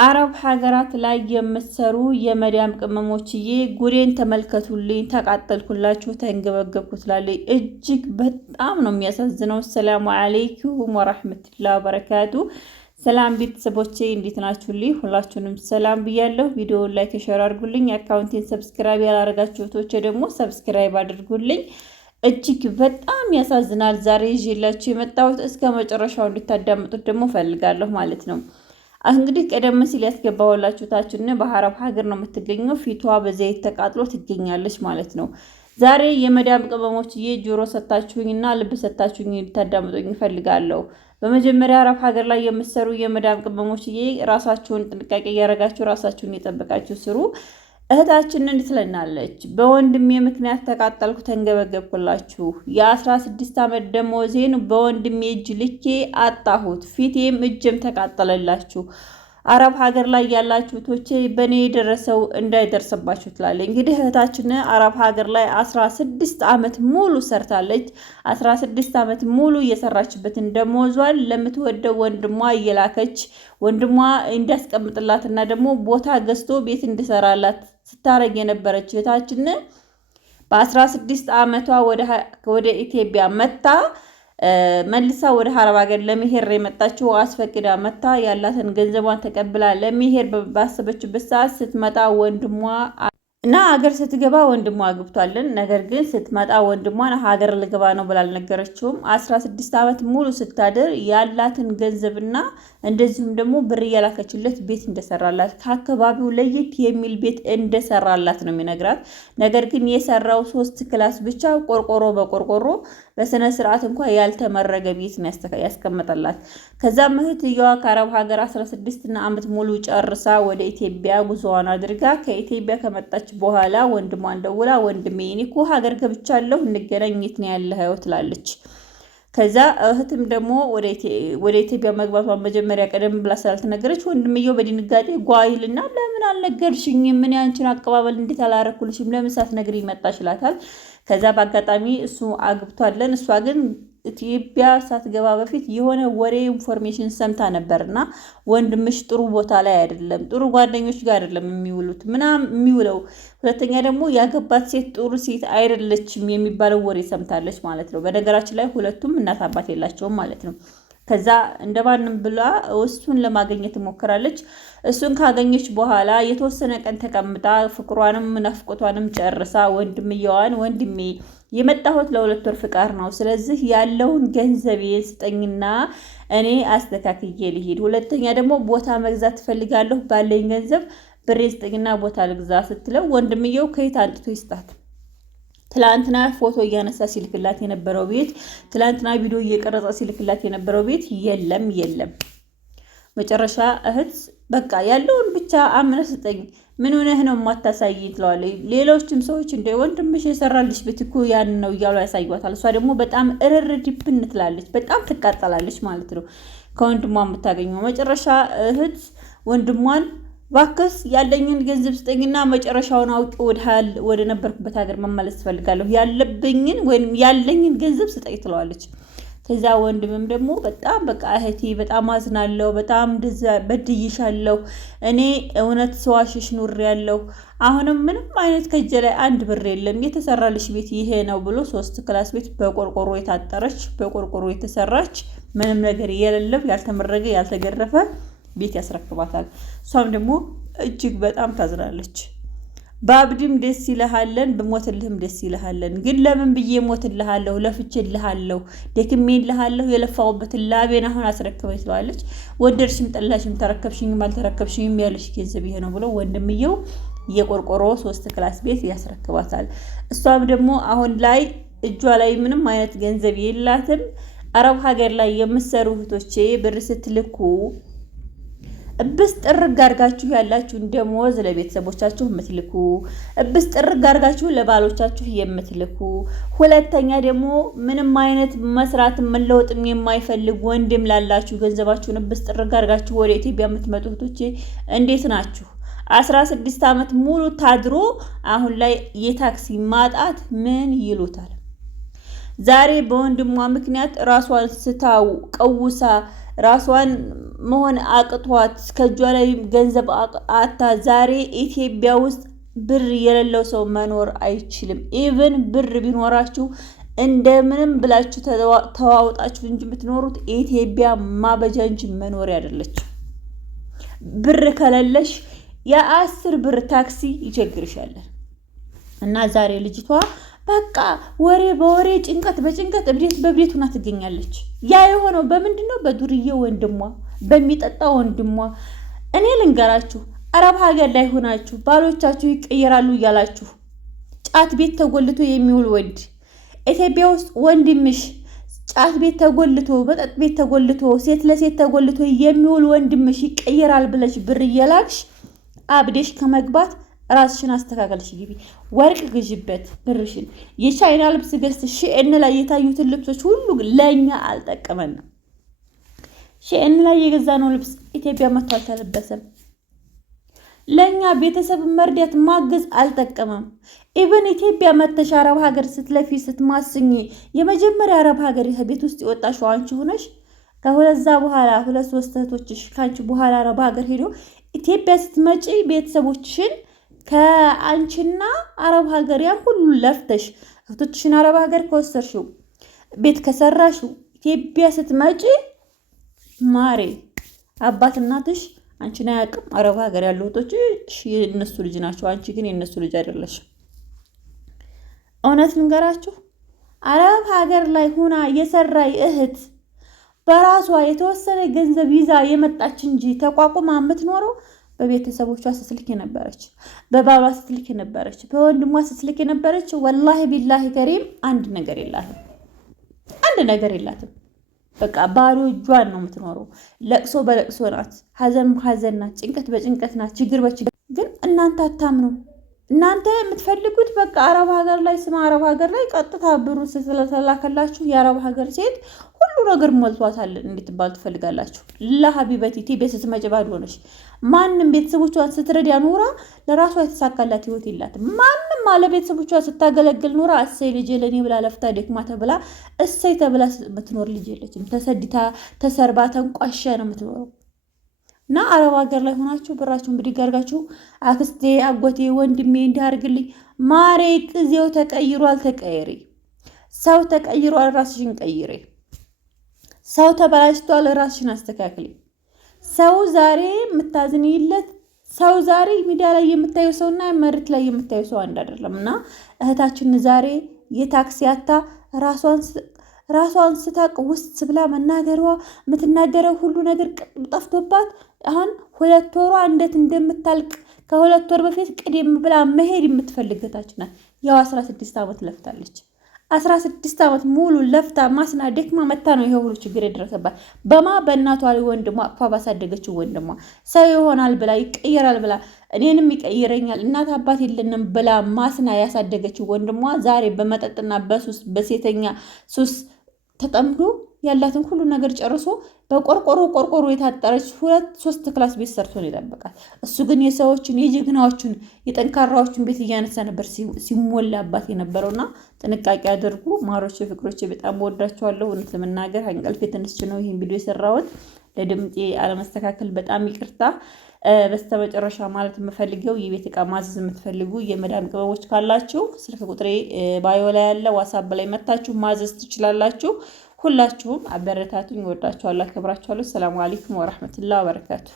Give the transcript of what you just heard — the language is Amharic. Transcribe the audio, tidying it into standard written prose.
አረብ ሀገራት ላይ የምትሰሩ የመዳም ቅመሞችዬ ጉዴን ተመልከቱልኝ፣ ተቃጠልኩላችሁ፣ ተንገበገብኩ ትላለች። እጅግ በጣም ነው የሚያሳዝነው። ሰላሙ አለይኩም ወራህመቱላሂ ወበረካቱ። ሰላም ቤተሰቦቼ እንዴት ናችሁልኝ? ሁላችሁንም ሰላም ብያለሁ። ቪዲዮውን ላይክ ሼር አድርጉልኝ። አካውንቴን ሰብስክራይብ ያላደረጋችሁ እህቶቼ ደግሞ ሰብስክራይብ አድርጉልኝ። እጅግ በጣም ያሳዝናል። ዛሬ ይዤላችሁ የመጣሁት እስከ መጨረሻው እንድታዳምጡት ደግሞ ፈልጋለሁ ማለት ነው። እንግዲህ ቀደም ሲል ያስገባሁላችሁ ታችን በአረብ ሀገር ነው የምትገኘው። ፊቷ በዘይት ተቃጥሎ ትገኛለች ማለት ነው። ዛሬ የመዳም ቅመሞችዬ ጆሮ ሰጣችሁኝና ልብ ሰጣችሁኝ እንድታዳምጡኝ እፈልጋለሁ። በመጀመሪያ አረብ ሀገር ላይ የምትሰሩ የመዳም ቅመሞችዬ ራሳችሁን ጥንቃቄ እያደረጋችሁ ራሳችሁን እየጠበቃችሁ ስሩ። እህታችንን ትለናለች። በወንድሜ ምክንያት ተቃጠልኩ፣ ተንገበገብኩላችሁ። የ16 ዓመት ደሞዜን በወንድሜ እጅ ልኬ አጣሁት፣ ፊቴም እጅም ተቃጠለላችሁ። አረብ ሀገር ላይ ያላችሁ እህቶቼ በእኔ የደረሰው እንዳይደርስባችሁ ትላለች። እንግዲህ እህታችን አረብ ሀገር ላይ 16 ዓመት ሙሉ ሰርታለች። 16 ዓመት ሙሉ እየሰራችበትን ደሞዟን ለምትወደው ወንድሟ እየላከች ወንድሟ እንዲያስቀምጥላትና ደግሞ ቦታ ገዝቶ ቤት እንዲሰራላት ስታረግ የነበረች እህታችን በ16 ዓመቷ ወደ ኢትዮጵያ መታ መልሳ ወደ አረብ ሀገር ለመሄድ የመጣችው አስፈቅዳ መታ ያላትን ገንዘቧን ተቀብላ ለመሄድ ባሰበችበት ሰዓት ስትመጣ ወንድሟ እና ሀገር ስትገባ ወንድሟ አግብቷልን። ነገር ግን ስትመጣ ወንድሟን ሀገር ልገባ ነው ብላ አልነገረችውም። 16 ዓመት ሙሉ ስታድር ያላትን ገንዘብና እንደዚሁም ደግሞ ብር እያላከችለት ቤት እንደሰራላት ከአካባቢው ለየት የሚል ቤት እንደሰራላት ነው የሚነግራት። ነገር ግን የሰራው 3 ክላስ ብቻ ቆርቆሮ በቆርቆሮ በስነ ስርዓት እንኳን ያልተመረገ ቤት ነው ያስቀመጠላት። ከዛም እህትየዋ ከአረብ ሀገር 16 ዓመት ሙሉ ጨርሳ ወደ ኢትዮጵያ ጉዞዋን አድርጋ ከኢትዮጵያ ከመጣች በኋላ ወንድሟን ደውላ ወንድሜ እኔ እኮ ሀገር ገብቻለሁ እንገናኝ የት ነው ያለኸው ትላለች። ከዛ እህትም ደግሞ ወደ ኢትዮጵያ መግባቷን መጀመሪያ ቀደም ብላ ስላልተነገረች ወንድምየው በድንጋጤ ጓይልና ለምን አልነገርሽኝም? ምን ያንቺን አቀባበል እንዴት አላረኩልሽም? ለምን ሳትነግሪኝ መጣሽ ይላታል። ከዛ በአጋጣሚ እሱ አግብቷለን እሷ ግን ኢትዮጵያ ሳትገባ በፊት የሆነ ወሬ ኢንፎርሜሽን ሰምታ ነበርና ወንድምሽ ጥሩ ቦታ ላይ አይደለም፣ ጥሩ ጓደኞች ጋር አይደለም የሚውለው። ሁለተኛ ደግሞ ያገባት ሴት ጥሩ ሴት አይደለችም የሚባለው ወሬ ሰምታለች ማለት ነው። በነገራችን ላይ ሁለቱም እናት አባት የላቸውም ማለት ነው። ከዛ እንደማንም ብላ እሱን ለማግኘት ትሞክራለች። እሱን ካገኘች በኋላ የተወሰነ ቀን ተቀምጣ ፍቅሯንም ናፍቆቷንም ጨርሳ ወንድምየዋን ወንድሜ የመጣሁት ለ2 ወር ፍቃድ ነው፣ ስለዚህ ያለውን ገንዘብ ስጠኝና እኔ አስተካክዬ ልሂድ። ሁለተኛ ደግሞ ቦታ መግዛት ትፈልጋለሁ፣ ባለኝ ገንዘብ ብሬ ስጠኝና ቦታ ልግዛ ስትለው ወንድምየው ከየት አንጥቶ ይስጣት? ትላንትና ፎቶ እያነሳ ሲልክላት የነበረው ቤት፣ ትላንትና ቪዲዮ እየቀረጸ ሲልክላት የነበረው ቤት የለም። መጨረሻ እህት በቃ ያለውን ብቻ አምነህ ስጠኝ፣ ምን ሆነህ ነው የማታሳይኝ ትለዋለች። ሌሎችም ሰዎች እንደ ወንድምሽ የሰራልሽ ቤት እኮ ያን ነው እያሉ ያሳዩታል። እሷ ደግሞ በጣም እርርድብን ትላለች፣ በጣም ትቃጠላለች ማለት ነው ከወንድሟ የምታገኘው። መጨረሻ እህት ወንድሟን ባክስ ያለኝን ገንዘብ ስጠኝና መጨረሻውን አውቄ ወደ ነበርኩበት ሀገር መመለስ ትፈልጋለሁ፣ ያለኝን ገንዘብ ስጠኝ ትለዋለች። ከዛ ወንድምም ደግሞ በጣም በቃ እህቴ በጣም አዝናለሁ፣ በጣም በድይሻለሁ፣ እኔ እውነት ሰዋሽሽ ኑሬያለሁ፣ አሁንም ምንም አይነት ከእጄ ላይ 1 ብር የለም፣ የተሰራልሽ ቤት ይሄ ነው ብሎ 3 ክላስ ቤት በቆርቆሮ የታጠረች በቆርቆሮ የተሰራች ምንም ነገር የሌለው ያልተመረገ ያልተገረፈ ቤት ያስረክባታል። እሷም ደግሞ እጅግ በጣም ታዝናለች። ባብድም ደስ ይልሃለን፣ ብሞትልህም ደስ ይልሃለን፣ ግን ለምን ብዬ ሞትልሃለሁ? ለፍቼልሃለሁ፣ ደክሜልሃለሁ፣ የለፋሁበትን ላቤን አሁን አስረክበኝ ትለዋለች። ወደድሽም ጠላሽም ተረከብሽኝም አልተረከብሽኝም ያለሽ ገንዘብ ይሄ ነው ብሎ ወንድምየው የቆርቆሮ 3 ክላስ ቤት ያስረክባታል። እሷም ደግሞ አሁን ላይ እጇ ላይ ምንም አይነት ገንዘብ የላትም። አረብ ሀገር ላይ የምትሰሩ እህቶቼ ብር ስትልኩ እብስ ጥርግ አድርጋችሁ ያላችሁን ደሞዝ ለቤተሰቦቻችሁ የምትልኩ፣ እብስ ጥርግ አድርጋችሁ ለባሎቻችሁ የምትልኩ፣ ሁለተኛ ደግሞ ምንም አይነት መስራት መለወጥም የማይፈልግ ወንድም ላላችሁ ገንዘባችሁን እብስ ጥርግ አድርጋችሁ ወደ ኢትዮጵያ የምትመጡ እህቶቼ እንዴት ናችሁ? 16 ዓመት ሙሉ ታድሮ አሁን ላይ የታክሲ ማጣት ምን ይሉታል? ዛሬ በወንድሟ ምክንያት ራሷን ስታው ቀውሳ ራሷን መሆን አቅቷት ከእጇ ላይ ገንዘብ አታ ዛሬ ኢትዮጵያ ውስጥ ብር የሌለው ሰው መኖር አይችልም። ኢቭን ብር ቢኖራችሁ እንደምንም ብላችሁ ተዋውጣችሁ እንጂ የምትኖሩት ኢትዮጵያ ማበጃ እንጂ መኖሪያ አይደለችም። ብር ከሌለሽ የ10 ብር ታክሲ ይቸግርሻል። እና ዛሬ ልጅቷ በቃ ወሬ በወሬ ጭንቀት በጭንቀት እብዴት በእብዴት ሆና ትገኛለች። ያ የሆነው በምንድነው? በዱርዬ ወንድሟ፣ በሚጠጣ ወንድሟ። እኔ ልንገራችሁ፣ አረብ ሀገር ላይ ሆናችሁ ባሎቻችሁ ይቀየራሉ እያላችሁ ጫት ቤት ተጎልቶ የሚውል ወንድ፣ ኢትዮጵያ ውስጥ ወንድምሽ ጫት ቤት ተጎልቶ መጠጥ ቤት ተጎልቶ ሴት ለሴት ተጎልቶ የሚውል ወንድምሽ ይቀየራል ብለሽ ብር እየላክሽ አብዴሽ ከመግባት ራስሽን አስተካከልሽ ግቢ። ወርቅ ግዥበት ብርሽን። የቻይና ልብስ ገዝተሽ ሺኤን ላይ የታዩትን ልብሶች ሁሉ ለኛ አልጠቀመንም። ሺኤን ላይ የገዛነው ልብስ ኢትዮጵያ መጥቶ አልተለበሰም። ለኛ ቤተሰብ መርዳት ማገዝ አልጠቀመም። ኢቨን ኢትዮጵያ መተሽ አረብ ሀገር ስትለፊ ስትማስኝ የመጀመሪያ አረብ ሀገር ቤት ውስጥ የወጣሽው አንቺ ሆነሽ ከሁለዛ በኋላ 2-3 እህቶችሽ ካንቺ በኋላ አረብ ሀገር ሄዶ ኢትዮጵያ ስትመጪ ቤተሰቦችሽን ከአንቺና አረብ ሀገር ያን ሁሉ ለፍተሽ እህቶችሽን አረብ ሀገር ከወሰድሽው ቤት ከሰራሽው ኢትዮጵያ ስትመጪ ማሬ አባት እናትሽ አንቺን አያውቅም። አረብ ሀገር ያሉ እህቶችሽ የእነሱ ልጅ ናቸው። አንቺ ግን የእነሱ ልጅ አይደለሽም። እውነት ልንገራችሁ፣ አረብ ሀገር ላይ ሆና የሰራይ እህት በራሷ የተወሰነ ገንዘብ ይዛ የመጣች እንጂ ተቋቁማ የምትኖረው በቤተሰቦቿ ስትልክ የነበረች፣ በባሏ ስትልክ የነበረች፣ በወንድሟ ስትልክ የነበረች ወላሂ ቢላሂ ከሪም አንድ ነገር የላትም። አንድ ነገር የላትም። በቃ ባዶ እጇን ነው የምትኖረው። ለቅሶ በለቅሶ ናት፣ ሀዘን በሀዘን ናት፣ ጭንቀት በጭንቀት ናት፣ ችግር በችግር። ግን እናንተ አታምኑ። እናንተ የምትፈልጉት በቃ አረብ ሀገር ላይ ስማ፣ አረብ ሀገር ላይ ቀጥታ ብሩ ስለተላከላችሁ የአረብ ሀገር ሴት ሁሉ ነገር ሞልቷታል እንድትባል ትፈልጋላችሁ። ለሀቢበቲ ኢትዮጵያ ስትመጪ ባዶ ሆነሽ ማንም ቤተሰቦቿን ስትረዳ ኑራ ለራሷ የተሳካላት ህይወት የላትም። ማንም አለ ቤተሰቦቿን ስታገለግል ኑራ እሰይ ልጅ ለኔ ብላ ለፍታ ደክማ ተብላ እሰይ ተብላ የምትኖር ልጅ የለችም። ተሰድታ ተሰርባ ተንቋሻ ነው የምትኖረው። እና አረብ ሀገር ላይ ሆናችሁ ብራችሁን ብድግ አድርጋችሁ አክስቴ፣ አጎቴ፣ ወንድሜ እንዲያርግልኝ ማሬ፣ ጊዜው ተቀይሯል። ተቀይሪ። ሰው ተቀይሯል። ራስሽን ቀይሪ። ሰው ተበላሽቷል። ራስሽን አስተካክሊ። ሰው ዛሬ የምታዝንይለት ሰው ዛሬ ሚዲያ ላይ የምታየው ሰውና መሬት ላይ የምታየው ሰው አንድ አይደለም። እና እህታችን ዛሬ የታክሲ አታ ራሷን ስታቅ ውስጥ ብላ መናገሯ የምትናገረው ሁሉ ነገር ጠፍቶባት አሁን 2 ወሯ እንዴት እንደምታልቅ ከ2 ወር በፊት ቅድም ብላ መሄድ የምትፈልገታች ናት። ያው 16 ዓመት ለፍታለች። 16 ዓመት ሙሉ ለፍታ ማስና ደክማ መታ ነው ይሄ ሁሉ ችግር የደረሰባት። በእናቷ ላይ ወንድሟ አቅፋ ባሳደገችው ወንድሟ ሰው ይሆናል ብላ ይቀየራል ብላ እኔንም ይቀይረኛል እናት አባት የለንም ብላ ማስና ያሳደገችው ወንድሟ ዛሬ በመጠጥና በሴተኛ ሱስ ተጠምዶ ያላትን ሁሉ ነገር ጨርሶ በቆርቆሮ የታጠረች 2-3 ክላስ ቤት ሰርቶ ነው ይጠብቃል። እሱ ግን የሰዎችን የጀግናዎችን የጠንካራዎችን ቤት እያነሳ ነበር ሲሞላባት የነበረውና ጥንቃቄ አድርጉ ማሮቼ፣ ፍቅሮቼ። በጣም ወዳችኋለሁ። እውነት ለመናገር አንቀልፌ ተነስቼ ነው ይሄን ቪዲዮ የሰራሁት። ለድምጤ አለመስተካከል በጣም ይቅርታ። በስተመጨረሻ ማለት የምፈልገው የቤት ዕቃ ማዘዝ የምትፈልጉ የመዳም ቅመሞች ካላችሁ ስልክ ቁጥሬ ባዮ ላይ ያለ ዋትስአፕ ላይ መታችሁ ማዘዝ ትችላላችሁ። ሁላችሁም አበረታቱኝ። ወዳችኋለሁ፣ አከብራችኋለሁ። ሰላም አለይኩም ወራህመቱላሂ ወበረካቱ።